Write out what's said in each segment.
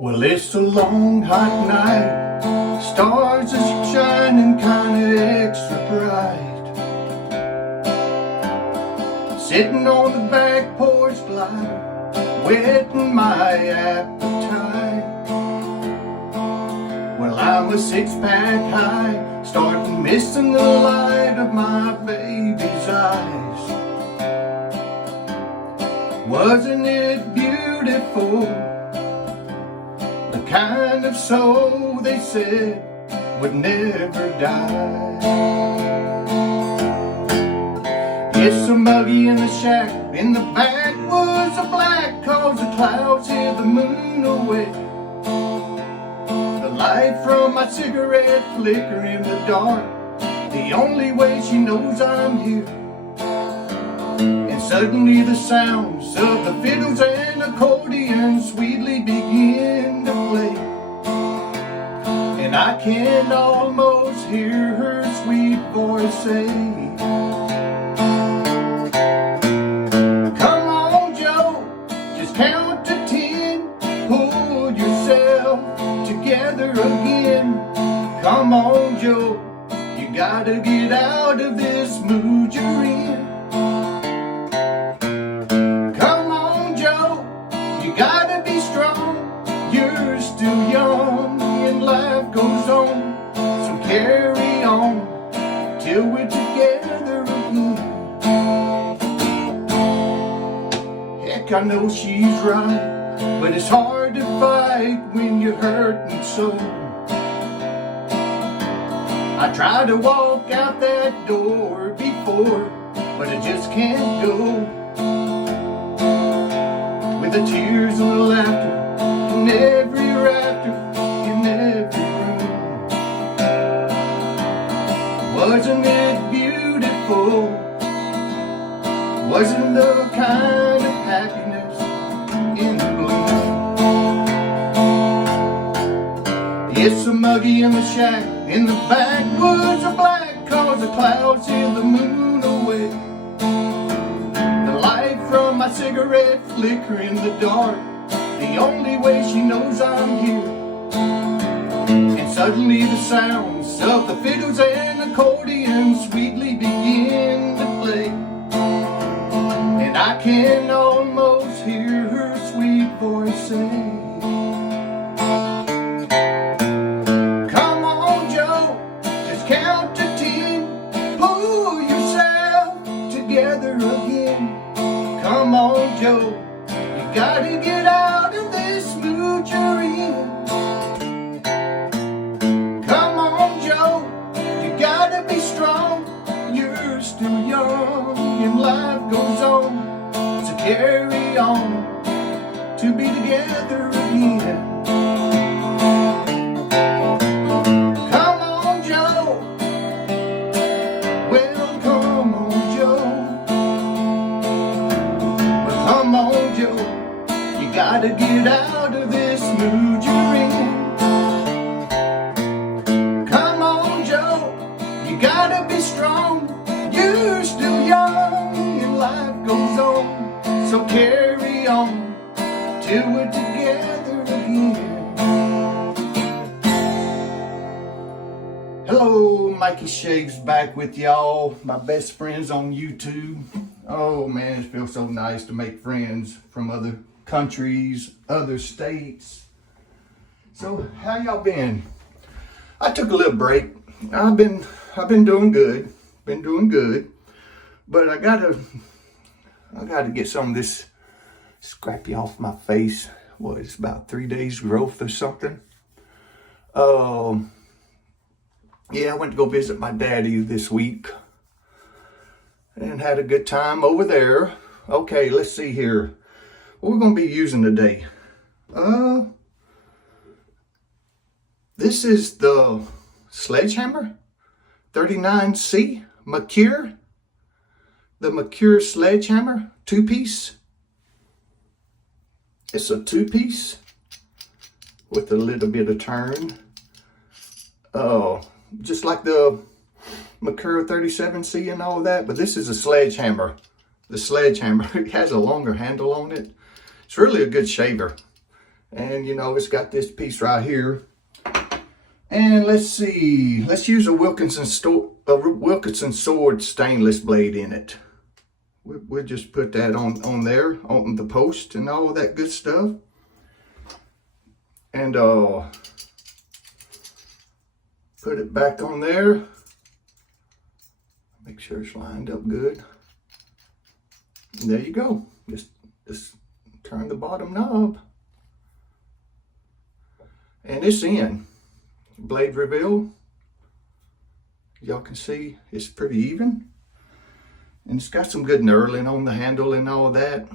Well, it's a long, hot night. Stars are shining kinda extra bright. Sitting on the back porch light, whetting my appetite. Well, I'm a six-pack high, starting missing the light of my baby's eyes. Wasn't it beautiful? The kind of soul they said would never die. It's so muggy in the shack, in the backwoods of black, 'cause the clouds hid the moon away. The light from my cigarette flicker in the dark, the only way she knows I'm here. And suddenly the sounds of the fiddles and accordion sweetly begin to play. And I can almost hear her sweet voice say, "Come on, Joe, just count to 10. Pull yourself together again. Come on, Joe, you gotta get out of this mood you're in. Come on, Joe, you gotta be strong. You're still young and life goes on. So carry on till we're together again." Heck, I know she's right, but it's hard to fight when you're hurting so. I tried to walk out that door before, but I just can't go. With the tears and the laughter in every rafter, in every room. Wasn't it beautiful? Wasn't the kind of happiness in bloom? It's so muggy in the shack, in the backwoods of black, 'cause the clouds hid the moon away. The light from my cigarette flicker in the dark, the only way she knows I'm here. And suddenly the sounds of the fiddles and accordion sweetly begin to play. And I can almost hear her sweet voice say, "Come on, Joe, just count to 10. Pull yourself together again. Come on, Joe, you gotta get out of this mood you're in. Come on, Joe, you gotta be strong. You're still young and life goes on. So carry on to be together again. Come on, Joe. Well, come on, Joe. Well, come on, Joe. You gotta get out of this mood you're in. Come on, Joe. You gotta be strong. You're still young and life goes on. So carry on till we're together again." Hello, Mikey Shakes back with y'all, my best friends on YouTube. Oh man, it feels so nice to make friends from other countries, other states. So how y'all been? I took a little break. I've been doing good. But I gotta get some of this scrappy off my face. What, it's about 3 days growth or something. Yeah, I went to go visit my daddy this week and had a good time over there. Okay, let's see here. What we're gonna be using today. This is the sledgehammer 39C merkur. The merkur sledgehammer 2-piece. It's a 2-piece with a little bit of turn. Just like the merkur 37C and all that, but this is a sledgehammer. The sledgehammer, it has a longer handle on it. It's really a good shaver. And you know, it's got this piece right here. And let's see, let's use a Wilkinson sword stainless blade in it. We'll just put that on there, on the post and all that good stuff. And put it back on there. Make sure it's lined up good. And there you go. Just turn the bottom knob. And it's in. Blade reveal. Y'all can see it's pretty even. And it's got some good knurling on the handle and all that.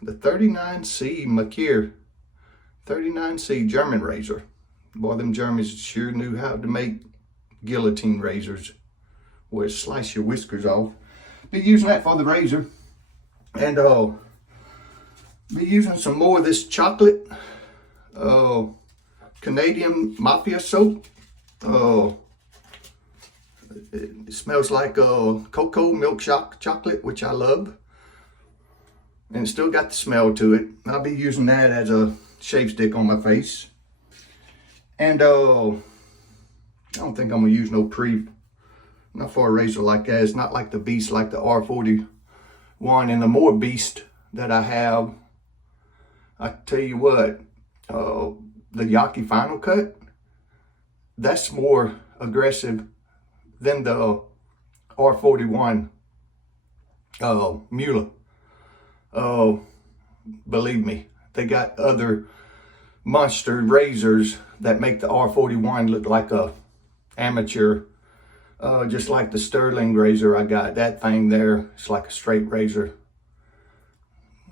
The 39C merkur. 39C German razor. Boy, them Germans sure knew how to make guillotine razors where it slice your whiskers off. Be using that for the razor. And be using some more of this chocolate Canadian mafia soap. It smells like cocoa milk chocolate, which I love. And it's still got the smell to it. I'll be using that as a shave stick on my face. And I don't think I'm gonna use no not for a razor like that. It's not like the beast, like the R41. And the more beast that I have, I tell you what, the Yaki Final Cut, that's more aggressive than the R41 Mueller. Believe me, they got other monster razors that make the R41 look like a amateur. Just like the Sterling razor I got, that thing there, it's like a straight razor.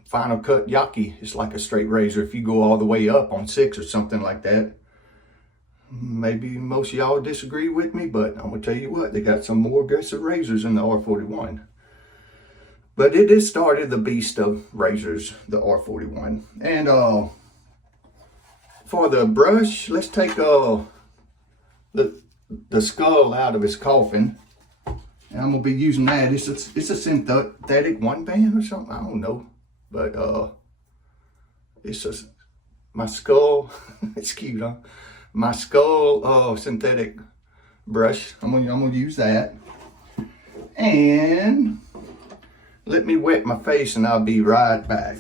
Final Cut Yaki is like a straight razor. If you go all the way up on 6 or something like that. Maybe most of y'all disagree with me, but I'm gonna tell you what, they got some more aggressive razors in the R41. But it has started the beast of razors, the R41. And for the brush, let's take the skull out of his coffin. And I'm gonna be using that. It's a synthetic one band or something, I don't know. But it's my skull. It's cute, huh? My skull synthetic brush. I'm gonna use that. And let me wet my face and I'll be right back.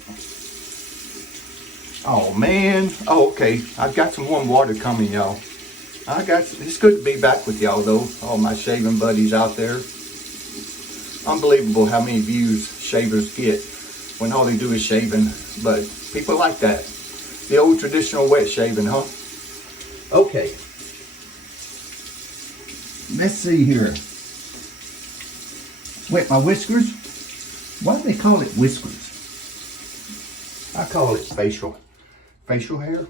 Oh man. Oh, okay. I've got some warm water coming, y'all. It's good to be back with y'all though. All my shaving buddies out there. Unbelievable how many views shavers get when all they do is shaving. But people like that. The old traditional wet shaving, huh? Okay. Let's see here. Wet my whiskers. Why do they call it whiskers? I call it facial hair.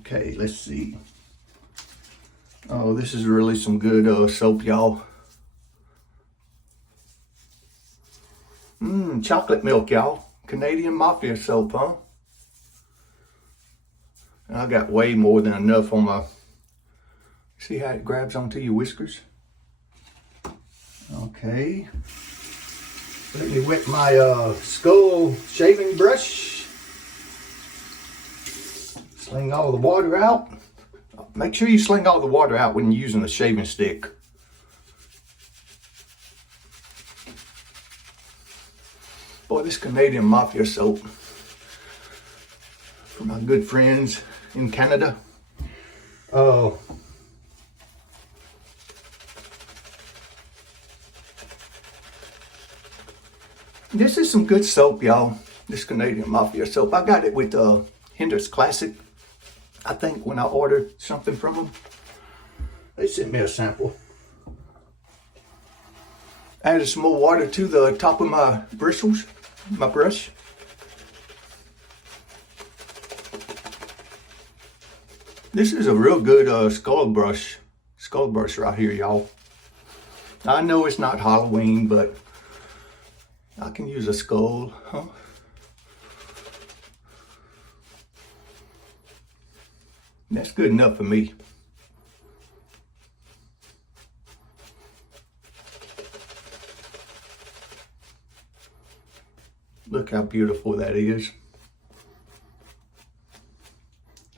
Okay, let's see. Oh, this is really some good soap, y'all. Chocolate milk, y'all. Canadian mafia soap, huh? And I got way more than enough on my... See how it grabs onto your whiskers? Okay. Let me wet my skull shaving brush. Sling all the water out. Make sure you sling all the water out when you're using the shaving stick. Boy, this Canadian mafia soap for my good friends in Canada. Oh. This is some good soap, y'all. This Canadian mafia soap. I got it with Hinder's Classic. I think when I ordered something from them, they sent me a sample. Added some more water to the top of my bristles, my brush. This is a real good skull brush right here, y'all. I know it's not Halloween, but I can use a skull, huh? That's good enough for me. Look Look how beautiful that is.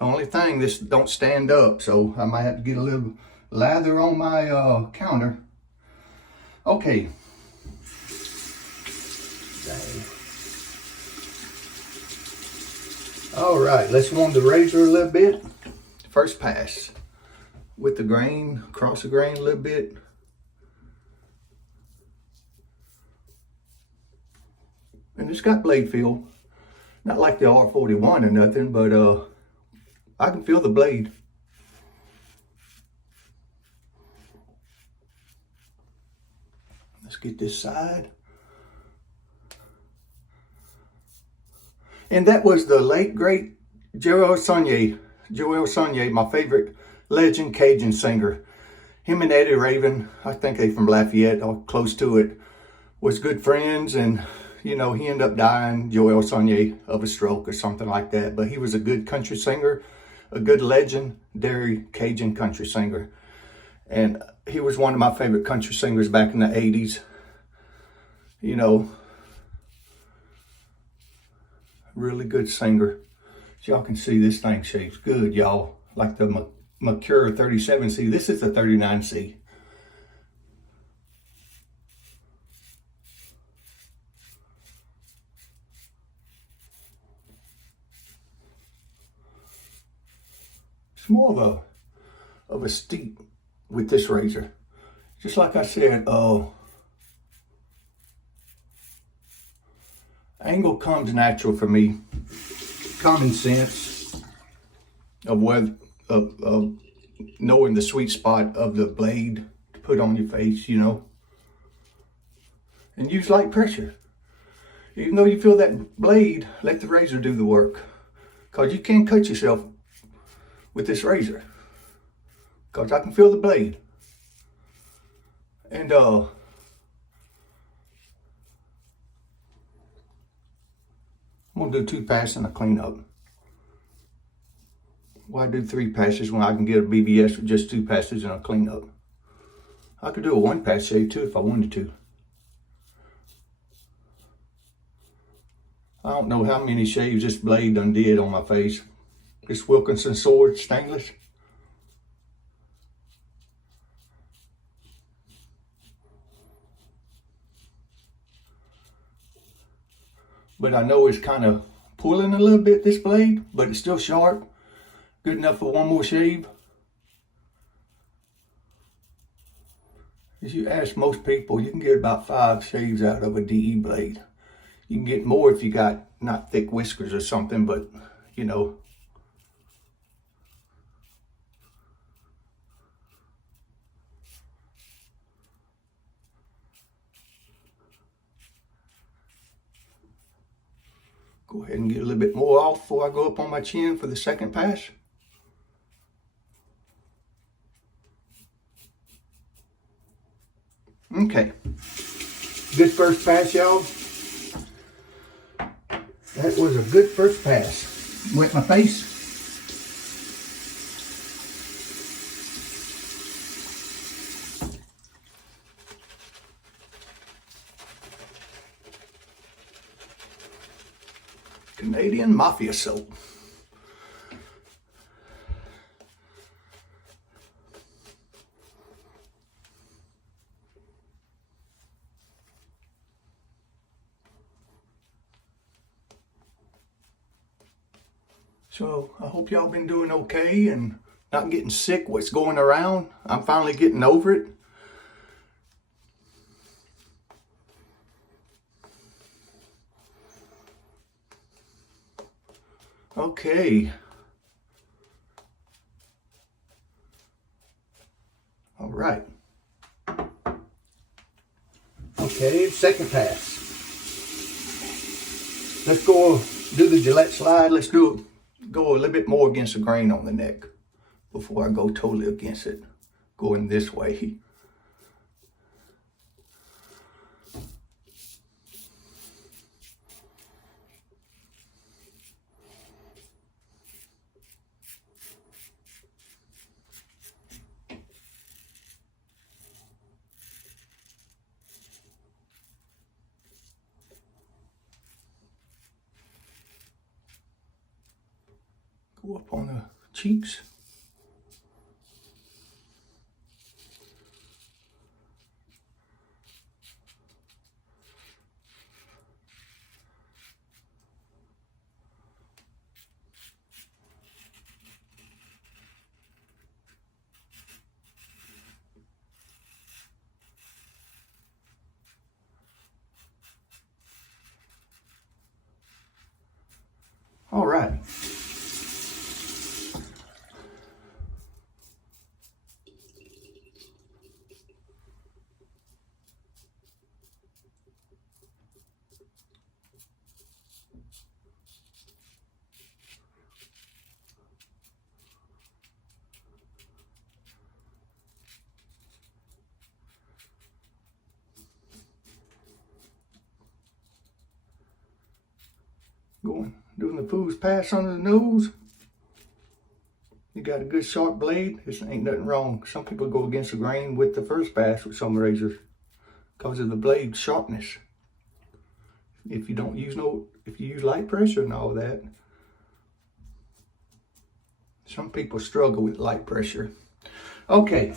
The only thing, this don't stand up, so I might have to get a little lather on my counter. Okay. Dang. All right, let's warm the razor a little bit. First pass with the grain, across the grain a little bit. And it's got blade feel. Not like the R41 or nothing, but I can feel the blade. Let's get this side. And that was the late, great Joel Sonnier, my favorite legend Cajun singer. Him and Eddie Raven, I think they from Lafayette or close to it, was good friends, and you know, he ended up dying, Joel Sonnier, of a stroke or something like that. But he was a good country singer, a good legendary Cajun country singer. And he was one of my favorite country singers back in the 80s. You know, really good singer. As y'all can see, this thing shapes good, y'all. Like the merkur 37C. This is the 39C. It's more of a steep with this razor. Just like I said, angle comes natural for me. Common sense of knowing the sweet spot of the blade to put on your face, you know. And use light pressure. Even though you feel that blade, let the razor do the work. Because you can't cut yourself with this razor. Because I can feel the blade. And I'm gonna do 2 passes and a cleanup. Why do 3 passes when I can get a BBS with just 2 passes and a cleanup? I could do a 1-pass shave too if I wanted to. I don't know how many shaves this blade done did on my face. This Wilkinson sword, stainless. But I know it's kind of pulling a little bit, this blade, but it's still sharp. Good enough for 1 more shave. As you ask most people, you can get about 5 shaves out of a DE blade. You can get more if you got not thick whiskers or something, but you know. Go ahead and get a little bit more off before I go up on my chin for the second pass. Okay. Good first pass, y'all. That was a good first pass. Wet my face. Canadian Mafia soap. So I hope y'all been doing okay and not getting sick what's going around. I'm finally getting over it. Okay. All right. Okay, second pass. Let's go do the Gillette slide. Let's go a little bit more against the grain on the neck before I go totally against it, going this way. Go up on the cheeks. All right. Doing the fool's pass under the nose. You got a good sharp blade. This ain't nothing wrong. Some people go against the grain with the first pass with some razors because of the blade sharpness. If you use light pressure and all that. Some people struggle with light pressure. Okay.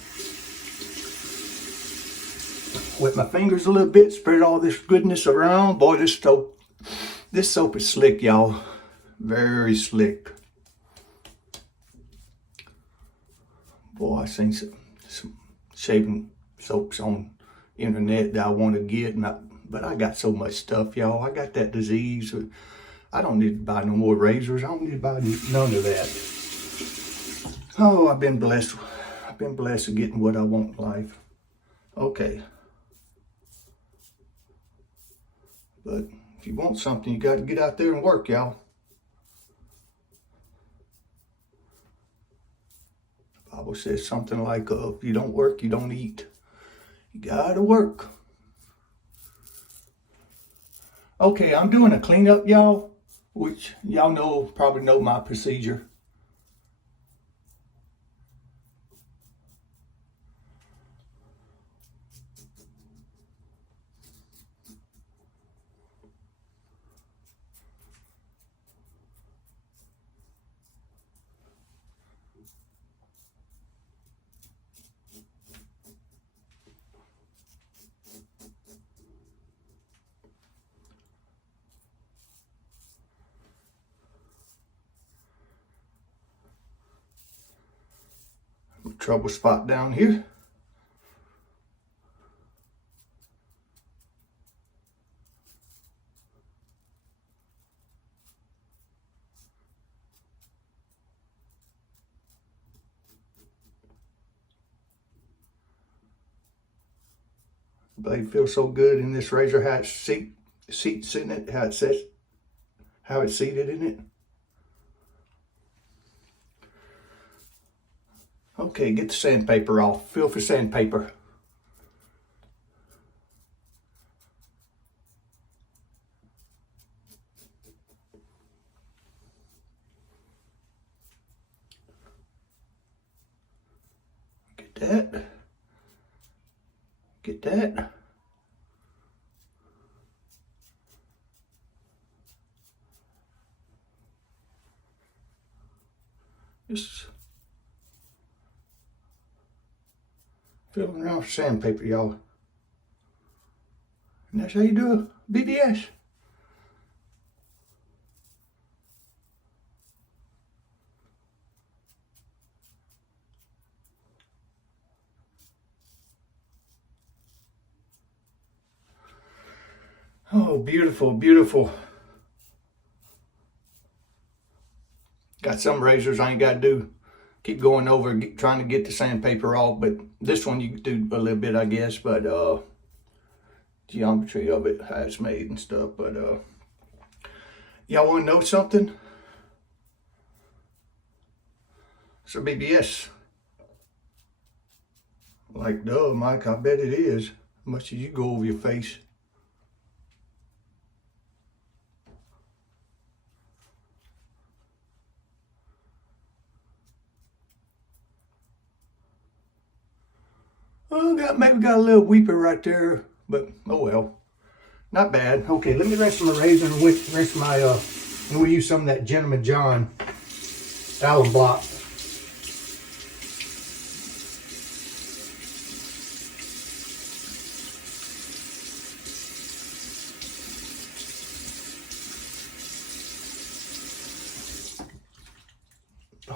Wet my fingers a little bit, spread all this goodness around. Boy, this soap is slick, y'all. Very slick. Boy, I seen some shaving soaps on the internet that I want to get, but I got so much stuff, y'all. I got that disease. I don't need to buy no more razors. I don't need to buy none of that. Oh, I've been blessed. I've been blessed with getting what I want in life. Okay. But if you want something, you got to get out there and work, y'all. The Bible says something like, if you don't work, you don't eat. You got to work. Okay, I'm doing a cleanup, y'all, which y'all probably know my procedure. Trouble spot down here. Blade feels so good in this razor, how it's seats in it, how it's seated in it. Okay, get the sandpaper off. Feel for sandpaper. Get that. Get that. Just feeling around for sandpaper, y'all. And that's how you do a BBS. Oh, beautiful, beautiful. Got some razors I ain't got to keep going over, trying to get the sandpaper off, but this one you can do a little bit, I guess, but geometry of it, how it's made and stuff. But y'all want to know something? It's a BBS. Like, duh, Mike, I bet it is. How much did you go over your face? Oh, maybe got a little weeper right there, but oh well. Not bad. Okay, let me rinse my razor and rinse my, and we'll use some of that Gentleman John alum block.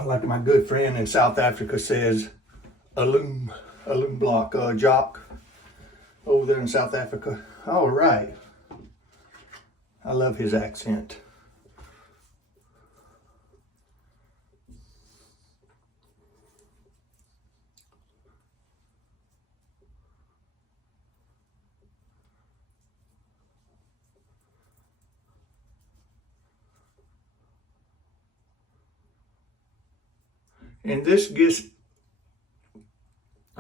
Like my good friend in South Africa says, alum block, jock over there in South Africa. All right. I love his accent. And this gets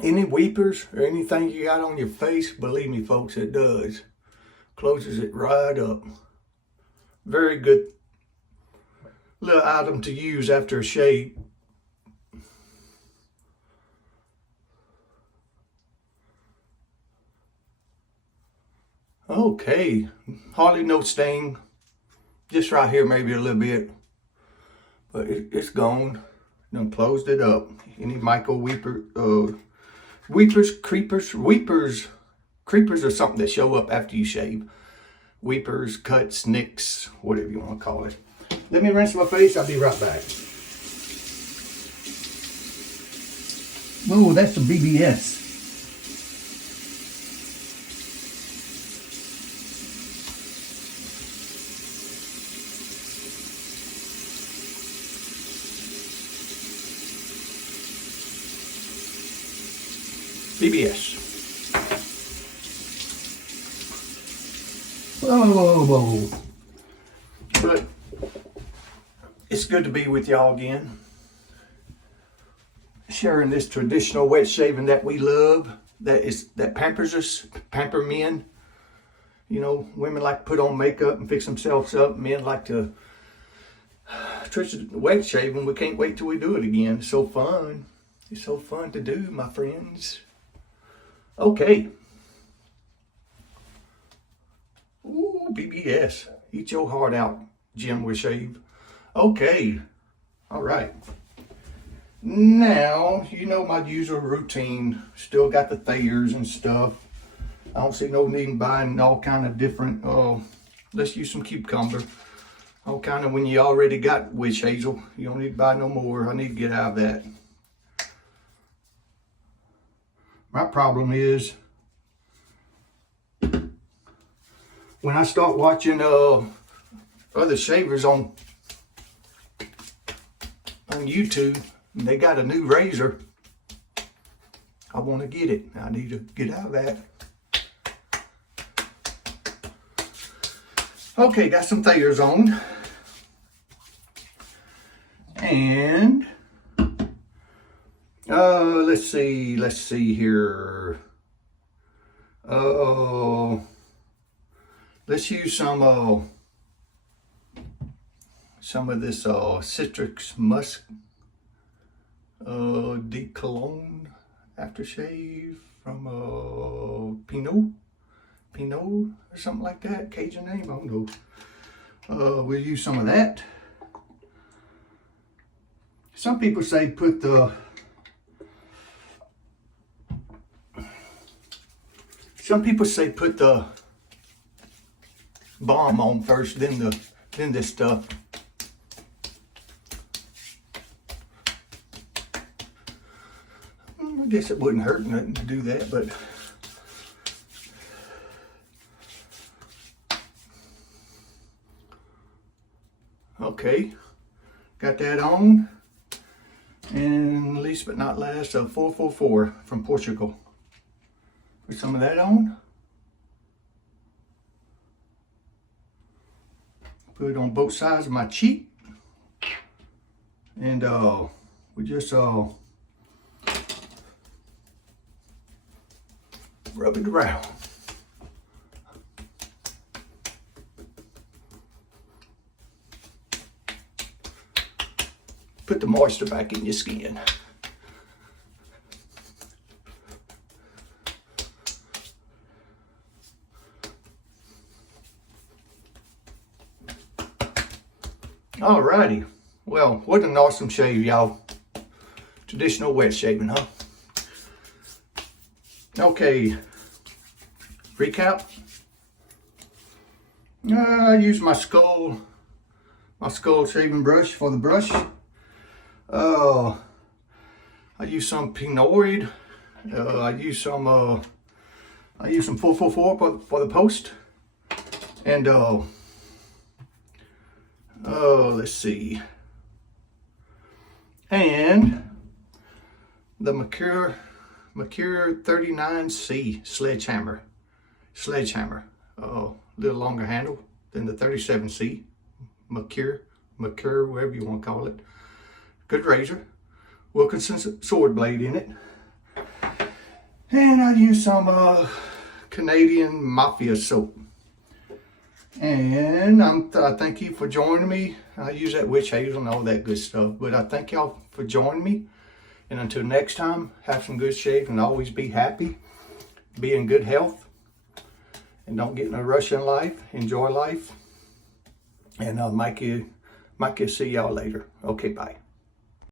any weepers or anything you got on your face, believe me folks, it does. Closes it right up. Very good little item to use after a shave. Okay, hardly no sting. Just right here maybe a little bit. But it's gone. Done closed it up. Any micro weepers, creepers are something that show up after you shave. Weepers, cuts, nicks, whatever you want to call it. Let me rinse my face. I'll be right back. Oh, that's the BBS. BBS. Whoa. But it's good to be with y'all again. Sharing this traditional wet shaving that we love, that pampers us, pamper men. You know, women like to put on makeup and fix themselves up. Men like to wet shaving. We can't wait till we do it again. It's so fun. It's so fun to do, my friends. Okay. Ooh, BBS. Eat your heart out, Jim with shave. Okay. All right. Now, you know my usual routine. Still got the Thayers and stuff. I don't see no need in buying all kind of different, let's use some cucumber. All kind of, when you already got witch hazel, you don't need to buy no more. I need to get out of that. My problem is, when I start watching other shavers on YouTube, and they got a new razor, I want to get it. I need to get out of that. Okay, got some Thayers on. And let's see here. Let's use some of this citrus musk deep cologne aftershave from Pinot or something like that, Cajun name, I don't know. We'll use some of that. Some people say put the balm on first, then this stuff. I guess it wouldn't hurt nothing to do that, but okay, got that on. And least but not last, a 444 from Portugal. Put some of that on. Put it on both sides of my cheek. And we just rub it around. Put the moisture back in your skin. Alrighty, Well, what an awesome shave, y'all. Traditional wet shaving, huh? Okay, recap. I use my skull shaving brush for the brush. I use some penoid. I use some 444 for the post. And let's see. And the merkur 39C sledgehammer. A little longer handle than the 37C. merkur, whatever you want to call it. Good razor. Wilkinson sword blade in it. And I use some Canadian mafia soap. And I thank you for joining me. I use that witch hazel and all that good stuff. But I thank y'all for joining me. And until next time, have some good shave and always be happy. Be in good health. And don't get in a rush in life. Enjoy life. And I'll see y'all later. Okay, bye.